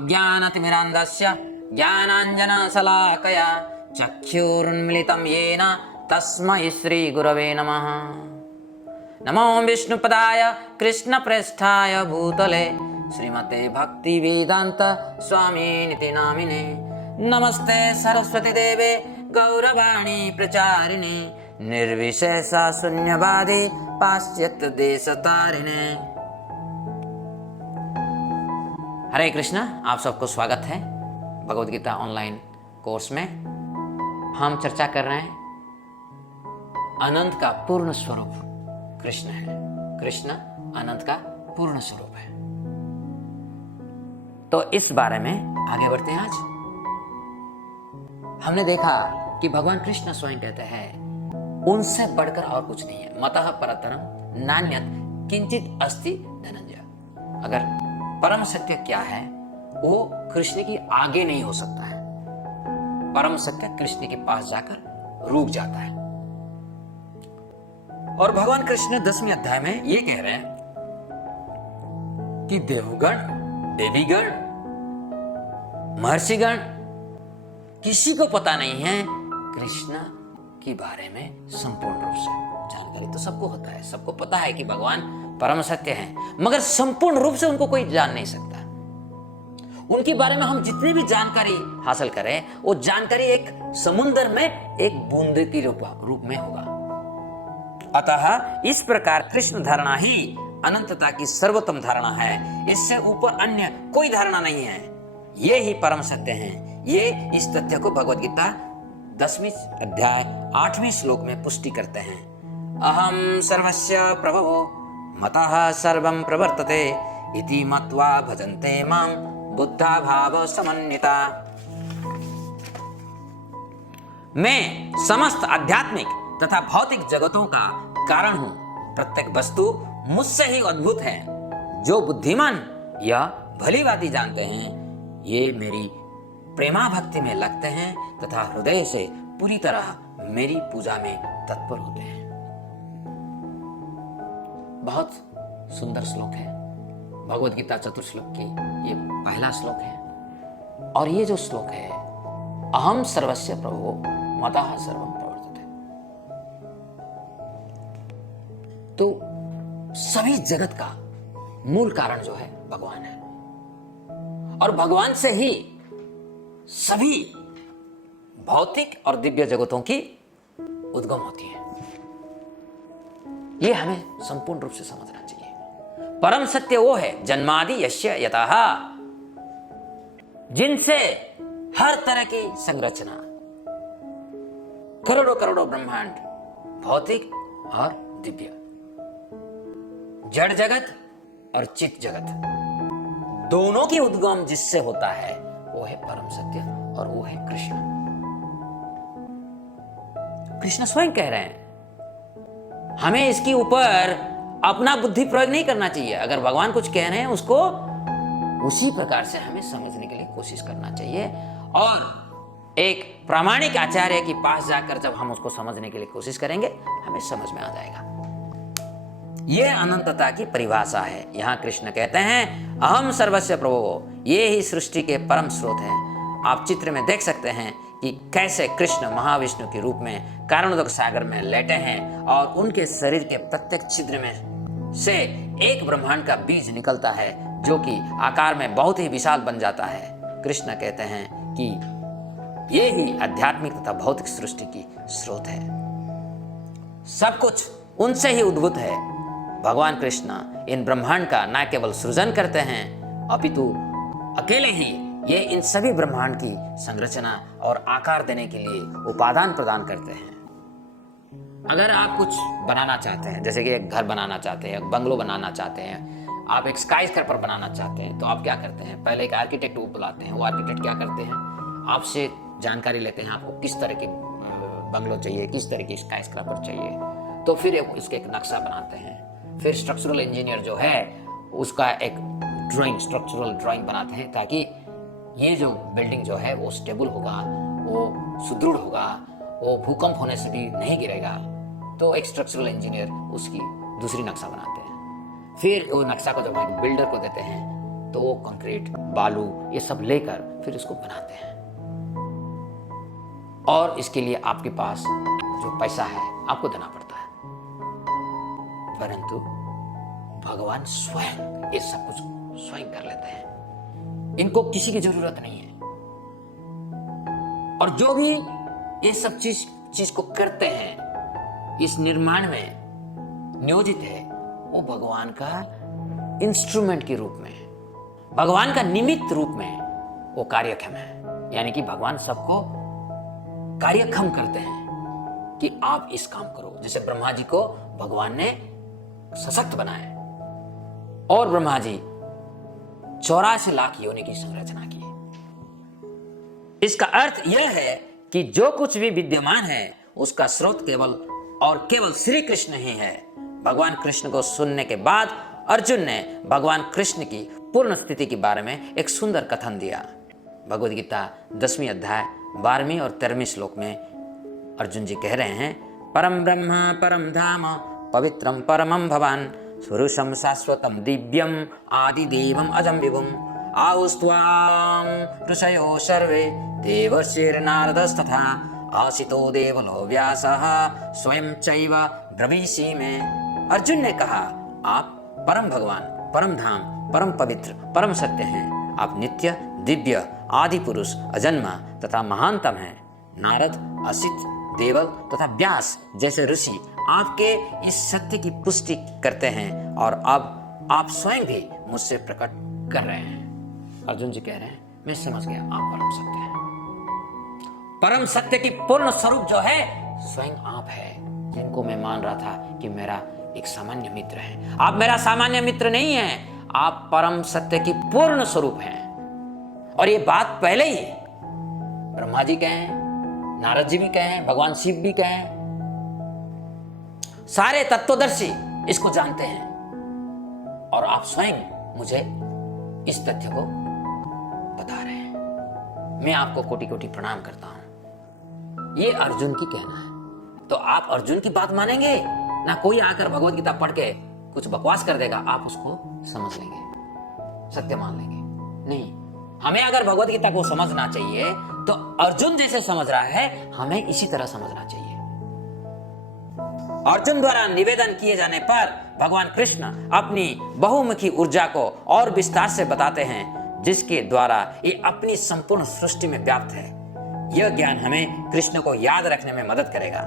अज्ञानतिमिरान्धस्य ज्ञानाञ्जनशलाकया चक्षुरुन्मिलितं येन तस्मै श्रीगुरवे नमः। नमो विष्णुपदाय कृष्णप्रेष्ठाय भूतले श्रीमते भक्तिवेदान्त स्वामिनिति नामिने। नमस्ते सरस्वती देवे गौरवाणी प्रचारिणे निर्विशेषा शून्यवादी पाश्चात्य देश तारिणे। हरे कृष्णा, आप सबको स्वागत है भगवद गीता ऑनलाइन कोर्स में। हम चर्चा कर रहे हैं अनंत का पूर्ण स्वरूप कृष्ण है। कृष्ण अनंत का पूर्ण स्वरूप है। तो इस बारे में आगे बढ़ते हैं। आज हमने देखा कि भगवान कृष्ण स्वयं कहते हैं उनसे बढ़कर और कुछ नहीं है। मतः परतरम नान्यत किंचित अस्ति धनंजय। अगर परम सत्य क्या है वो कृष्ण की आगे नहीं हो सकता है। परम सत्य कृष्ण के पास जाकर रुक जाता है। और भगवान कृष्ण 10वें अध्याय में ये कह रहे हैं कि देवगण, देवीगण, महर्षिगण किसी को पता नहीं है कृष्ण के बारे में संपूर्ण रूप से। जानकारी तो सबको होता है, सबको पता है कि भगवान परम सत्य हैं, मगर संपूर्ण रूप से उनको कोई जान नहीं सकता। उनके बारे में हम जितनी भी जानकारी हासिल करें वो जानकारी एक समुद्र में एक बूंद के रूप में होगा। अतः इस प्रकार कृष्ण धारणा ही अनंतता की सर्वोत्तम धारणा है। इससे ऊपर अन्य कोई धारणा नहीं है। ये ही परम सत्य हैं। ये इस तथ्य को भगवद गीता 10वें अध्याय 8वें श्लोक में पुष्टि करते हैं। अहम सर्वस्य प्रभवो मतः सर्वं प्रवर्तते इति मत्वा भजन्ते मां बुद्धा भाव समन्विता। मैं समस्त आध्यात्मिक तथा भौतिक जगतों का कारण हूं। प्रत्येक वस्तु मुझसे ही अद्भुत है। जो बुद्धिमान या भलीभांति जानते हैं ये मेरी प्रेमा भक्ति में लगते हैं तथा हृदय से पूरी तरह मेरी पूजा में तत्पर होते हैं। बहुत सुंदर श्लोक है भगवद गीता चतुर्श्लोक की। ये पहला श्लोक है। और ये जो श्लोक है अहम सर्वस्य प्रभो मतः सर्वं प्रवर्तते, तो सभी जगत का मूल कारण जो है भगवान है। और भगवान से ही सभी भौतिक और दिव्य जगतों की उद्गम होती है। यह हमें संपूर्ण रूप से समझना चाहिए। परम सत्य वो है जन्मादि यस्य यतः, जिनसे हर तरह की संरचना, करोड़ों करोड़ों ब्रह्मांड, भौतिक और दिव्य, जड़ जगत और चित जगत, दोनों की उद्गम जिससे होता है वो है परम सत्य और वो है कृष्ण। कृष्ण स्वयं कह रहे हैं हमें इसके ऊपर अपना बुद्धि प्रयोग नहीं करना चाहिए। अगर भगवान कुछ कह रहे हैं उसको उसी प्रकार से हमें समझने के लिए कोशिश करना चाहिए। और एक प्रामाणिक आचार्य के पास जाकर जब हम उसको समझने के लिए कोशिश करेंगे हमें समझ में आ जाएगा। यह अनंतता की परिभाषा है। यहाँ कृष्ण कहते हैं अहम सर्वस्य प्रभो। ये ही सृष्टि के परम स्रोत हैं। आप चित्र में देख सकते हैं कि कैसे कृष्ण महाविष्णु के रूप में कारणोदक सागर में लेटे हैं और उनके शरीर के प्रत्येक छिद्र में से एक ब्रह्मांड का बीज निकलता है जो कि आकार में बहुत ही विशाल बन जाता है। कृष्ण कहते हैं कि ये ही आध्यात्मिक तथा भौतिक सृष्टि की स्रोत है। सब कुछ उनसे ही उद्भूत है। भगवान कृष्ण इन ब्रह्मांड का न केवल सृजन करते हैं अपितु अकेले ही ये इन सभी ब्रह्मांड की संरचना और आकार देने के लिए उपादान प्रदान करते हैं। अगर आप कुछ बनाना चाहते हैं, जैसे कि एक घर बनाना चाहते हैं, एक बंगलो बनाना चाहते हैं, आप एक स्काई स्क्रैपर बनाना चाहते हैं, तो आप क्या करते हैं? पहले एक आर्किटेक्ट को बुलाते हैं। वो आर्किटेक्ट क्या करते हैं? आपसे जानकारी लेते हैं आपको किस तरह की बंगलो चाहिए, किस तरह की स्काई स्क्रैपर चाहिए। तो फिर इसके एक नक्शा बनाते हैं। फिर स्ट्रक्चरल इंजीनियर जो है उसका एक स्ट्रक्चरल ड्राइंग बनाते हैं ताकि ये जो बिल्डिंग जो है वो स्टेबल होगा, वो सुदृढ़ होगा, वो भूकंप होने से भी नहीं गिरेगा। तो एक स्ट्रक्चरल इंजीनियर उसकी दूसरी नक्शा बनाते हैं। फिर वो नक्शा को जब एक बिल्डर को देते हैं तो वो कंक्रीट, बालू ये सब लेकर फिर इसको बनाते हैं। और इसके लिए आपके पास जो पैसा है आपको देना पड़ता है। परंतु भगवान स्वयं ये सब कुछ स्वयं कर लेते हैं, इनको किसी की जरूरत नहीं है। और जो भी ये सब चीज को करते हैं, इस निर्माण में नियोजित है, वो भगवान का इंस्ट्रूमेंट के रूप में, भगवान का निमित्त रूप में वो कार्यक्षम है। यानी कि भगवान सबको कार्यक्षम करते हैं कि आप इस काम करो। जैसे ब्रह्मा जी को भगवान ने सशक्त बनाया और ब्रह्मा जी 84 लाख योनि की संरचना की। इसका अर्थ यह है कि जो कुछ भी विद्यमान है उसका स्रोत केवल और केवल श्री कृष्ण ही है। भगवान कृष्ण को सुनने के बाद अर्जुन ने भगवान कृष्ण की पूर्ण स्थिति के बारे में एक सुंदर कथन दिया। भगवद गीता 10वीं अध्याय 12वीं और 13वीं श्लोक में अर्जुन जी कह रहे हैं, परम ब्रह्म परम धाम पवित्रम परमं भवान सुरुषम शाश्वतम दिव्यम आदिदेवम अजम विभुम आहुस्त्वाम ऋषयो सर्वे देवर्षिर्नारदस्तथा आसितो देवलो व्यासः स्वयं चैव ब्रवीषि में। अर्जुन ने कहा, आप परम भगवान, परम धाम, परम पवित्र, परम सत्य हैं। आप नित्य, दिव्य, आदि पुरुष, अजन्मा तथा महानतम हैं। नारद, असित, देवल तथा व्यास जैसे ऋषि आपके इस सत्य की पुष्टि करते हैं और अब आप स्वयं भी मुझसे प्रकट कर रहे हैं। अर्जुन जी कह रहे हैं, मैं समझ गया, आप परम सत्य हैं। परम सत्य की पूर्ण स्वरूप जो है स्वयं आप है, जिनको मैं मान रहा था कि मेरा एक सामान्य मित्र है। आप मेरा सामान्य मित्र नहीं है, आप परम सत्य की पूर्ण स्वरूप हैं। और ये बात पहले ही ब्रह्मा जी कहे, नारद जी भी कहे, भगवान शिव भी कहे, सारे तत्वदर्शी इसको जानते हैं और आप स्वयं मुझे इस तथ्य को बता रहे हैं। मैं आपको कोटि कोटि प्रणाम करता हूं। ये अर्जुन की कहना है। तो आप अर्जुन की बात मानेंगे ना? कोई आकर भगवत गीता पढ़ के कुछ बकवास कर देगा, आप उसको समझ लेंगे, सत्य मान लेंगे? नहीं, हमें अगर भगवत गीता को समझना चाहिए तो अर्जुन जैसे समझ रहा है, हमें इसी तरह समझना चाहिए। अर्जुन द्वारा निवेदन किए जाने पर भगवान कृष्ण अपनी बहुमुखी ऊर्जा को और विस्तार से बताते हैं, जिसके द्वारा ये अपनी संपूर्ण सृष्टि में व्याप्त है। यह ज्ञान हमें कृष्ण को याद रखने में मदद करेगा।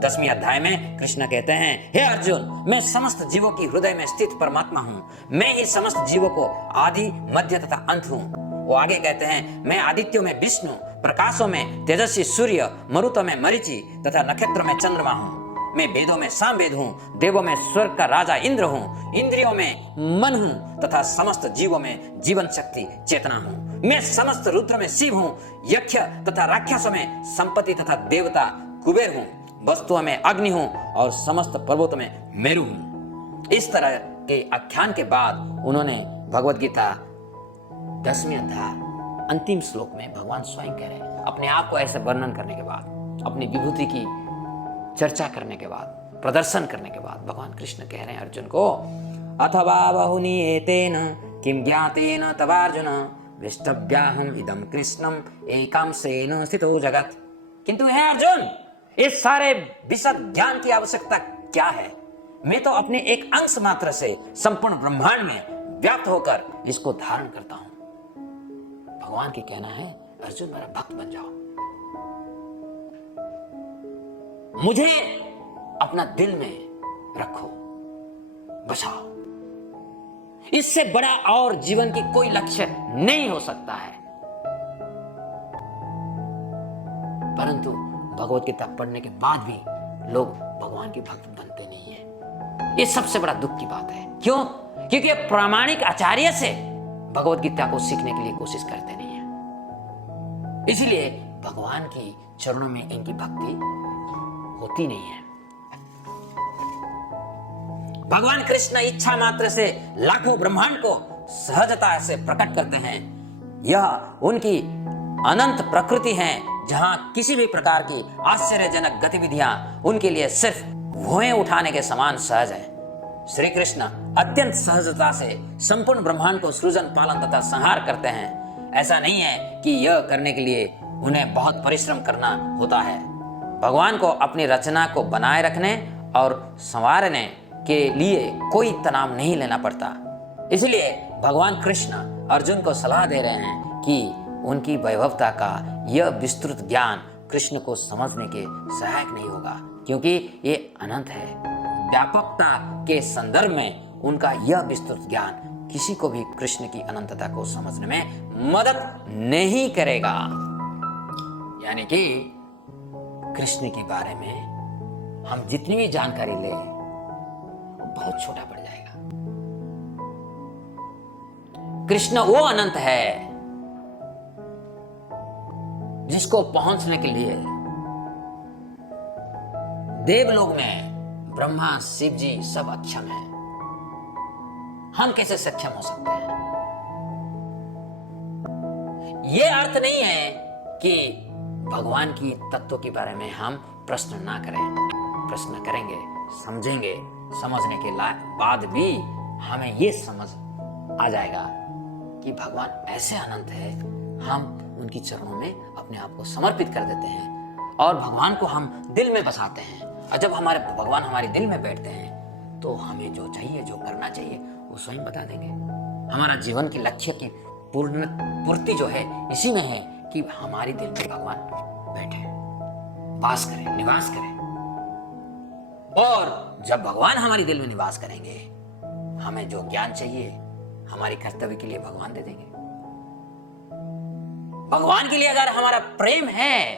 10वीं अध्याय में कृष्ण कहते हैं, हे अर्जुन, मैं समस्त जीवों की हृदय में स्थित परमात्मा हूँ। मैं ही समस्त जीवों को आदि, मध्य तथा अंत हूँ। वो आगे कहते हैं, मैं आदित्यों में विष्णु, प्रकाशों में तेजस्वी सूर्य, मरुतों में मरीचि तथा नक्षत्रों में चंद्रमा हूँ। मैं वेदों में सामवेद हूँ, देवों में स्वर्ग का राजा इंद्र हूँ, इंद्रियों में मन हूँ तथा समस्त जीवों में जीवन शक्ति चेतना हूँ। मैं समस्त रुद्र में शिव हूँ, यक्ष तथा राक्षसों में संपत्ति तथा देवता कुबेर हूँ, वस्तुओं में अग्नि हूँ और समस्त पर्वतों में मेरु हूँ। इस तरह के आख्यान के बाद उन्होंने भगवद गीता 10वीं अध्याय अंतिम श्लोक में भगवान स्वयं कह रहे हैं, अपने आप को ऐसे वर्णन करने के बाद, अपनी विभूति की चर्चा करने के बाद, प्रदर्शन करने के बाद भगवान कृष्ण कह रहे हैं अर्जुन को, अथवा बहुनि एतेन किम ज्ञातेन तवार्जुन विष्टव्याहम इदम कृष्णम एकांशेन स्थितो जगत। किंतु है अर्जुन, इस सारे विशद ज्ञान की आवश्यकता क्या है? मैं तो अपने एक अंश मात्र से संपूर्ण ब्रह्मांड में व्याप्त होकर इसको धारण करता हूं। भगवान की कहना है, अर्जुन मेरा भक्त बन जाओ, मुझे अपना दिल में रखो, बचाओ। इससे बड़ा और जीवन की कोई लक्ष्य नहीं हो सकता है। परंतु भगवत गीता पढ़ने के बाद भी लोग भगवान के भक्त बनते नहीं है। ये सबसे बड़ा दुख की बात है। क्यों? क्योंकि प्रामाणिक आचार्य से भगवत गीता को सीखने के लिए कोशिश करते नहीं है। इसलिए भगवान की चरणों में इनकी भक्ति होती नहीं है। भगवान कृष्ण इच्छा मात्र से लाखों ब्रह्मांड को सहजता से प्रकट करते हैं। यह उनकी अनंत प्रकृति है, जहां किसी भी प्रकार की आश्चर्यजनक गतिविधियां उनके लिए सिर्फ भुएं उठाने के समान सहज है। श्री कृष्ण अत्यंत सहजता से संपूर्ण ब्रह्मांड को सृजन, पालन तथा संहार करते हैं। ऐसा नहीं है कि यह करने के लिए उन्हें बहुत परिश्रम करना होता है। भगवान को अपनी रचना को बनाए रखने और संवारने के लिए कोई तनाव नहीं लेना पड़ता। इसलिए भगवान कृष्ण अर्जुन को सलाह दे रहे हैं कि उनकी वैभवता का यह विस्तृत ज्ञान कृष्ण को समझने के सहायक नहीं होगा, क्योंकि ये अनंत है। व्यापकता के संदर्भ में उनका यह विस्तृत ज्ञान किसी को भी कृष्ण की अनंतता को समझने में मदद नहीं करेगा। यानी कि कृष्ण के बारे में हम जितनी भी जानकारी ले बहुत छोटा पड़ जाएगा। कृष्ण वो अनंत है जिसको पहुंचने के लिए देवलोक में ब्रह्मा, शिव जी सब अक्षम हैं। हम कैसे सक्षम हो सकते हैं? यह अर्थ नहीं है कि भगवान की तत्व के बारे में हम प्रश्न ना करें। प्रश्न करेंगे, समझेंगे, समझने के बाद भी हमें यह समझ आ जाएगा कि भगवान ऐसे अनंत है, हम उनकी चरणों में अपने आप को समर्पित कर देते हैं और भगवान को हम दिल में बसाते हैं। और जब हमारे भगवान हमारे दिल में बैठते हैं तो हमें जो चाहिए, जो करना चाहिए, वो स्वयं बता देंगे। हमारा जीवन के लक्ष्य की पूर्ति जो है इसी में है कि हमारे दिल में भगवान बैठे, वास करें, निवास करें। और जब भगवान हमारे दिल में निवास करेंगे, हमें जो ज्ञान चाहिए हमारे कर्तव्य के लिए भगवान दे देंगे। भगवान के लिए अगर हमारा प्रेम है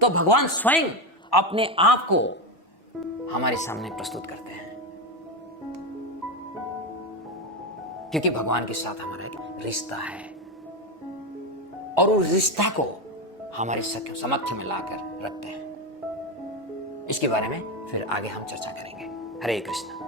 तो भगवान स्वयं अपने आप को हमारे सामने प्रस्तुत करते हैं, क्योंकि भगवान के साथ हमारा एक रिश्ता है और उस रिश्ता को हमारे समक्ष में लाकर रखते हैं। इसके बारे में फिर आगे हम चर्चा करेंगे। हरे कृष्ण।